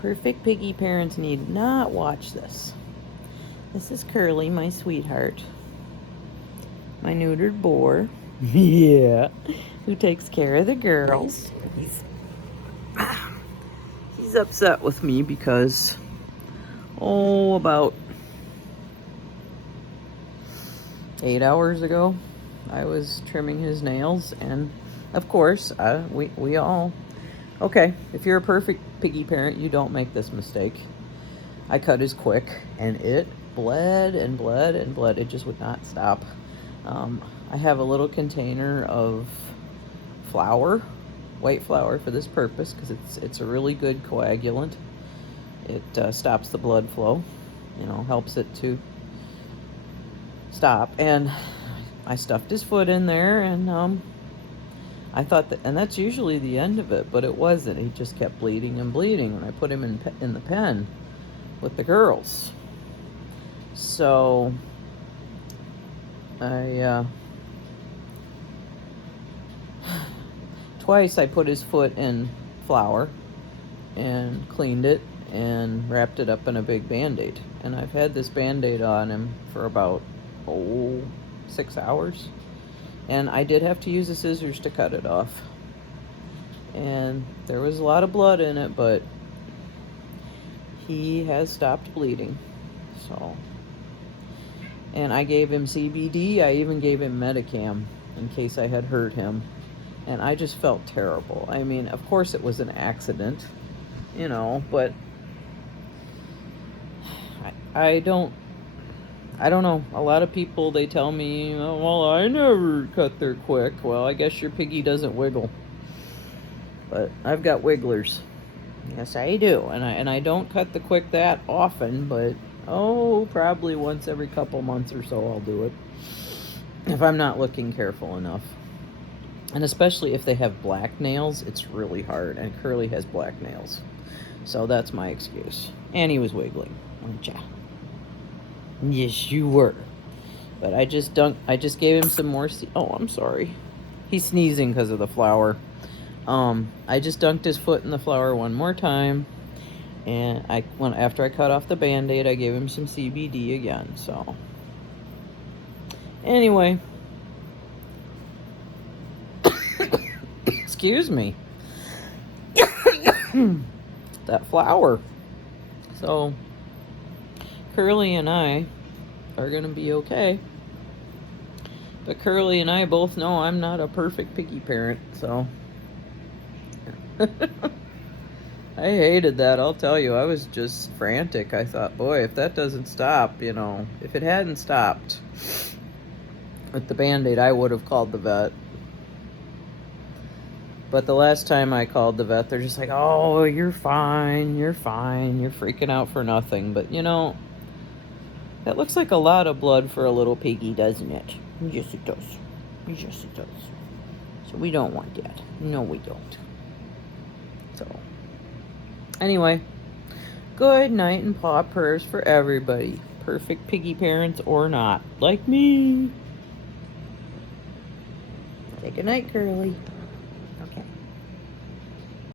Perfect Piggy parents need not watch this. This is Curly, my sweetheart. My neutered boar. Yeah. Who takes care of the girls. He's upset with me because, about 8 hours ago, I was trimming his nails, and of course, we all, okay, if you're a perfect Piggy parent, you don't make this mistake. I cut his quick, and it bled and bled and bled. It just would not stop. I have a little container of flour, white flour, for this purpose, because it's a really good coagulant. It stops the blood flow, helps it to stop. And I stuffed his foot in there, and I thought that, and that's usually the end of it, but it wasn't. He just kept bleeding and bleeding when I put him in the pen with the girls. So twice I put his foot in flour and cleaned it and wrapped it up in a big Band-Aid. And I've had this Band-Aid on him for about 6 hours. And I did have to use the scissors to cut it off. And there was a lot of blood in it, but he has stopped bleeding. So, and I gave him CBD. I even gave him Metacam in case I had hurt him. And I just felt terrible. I mean, of course it was an accident, but I don't know. A lot of people, they tell me, oh, well, I never cut their quick. Well, I guess your Piggy doesn't wiggle. But I've got wigglers. Yes, I do. And I don't cut the quick that often, but probably once every couple months or so I'll do it, if I'm not looking careful enough. And especially if they have black nails, it's really hard. And Curly has black nails. So that's my excuse. And he was wiggling, weren't ya? Yes, you were. But I just gave him some more. I'm sorry. He's sneezing because of the flour. I just dunked his foot in the flour one more time. And after I cut off the Band-Aid, I gave him some CBD again. So, anyway. Excuse me. That flour. So, Curly and I are going to be okay. But Curly and I both know I'm not a perfect Piggy parent, so. I hated that, I'll tell you. I was just frantic. I thought, boy, if that doesn't stop, if it hadn't stopped with the Band-Aid, I would have called the vet. But the last time I called the vet, they're just like, oh, you're fine, you're freaking out for nothing. But, that looks like a lot of blood for a little Piggy, doesn't it? Yes, it does. Yes, it does. So we don't want that. No, we don't. So, anyway, good night and paw prayers for everybody. Perfect Piggy parents or not. Like me. Say good night, Curly.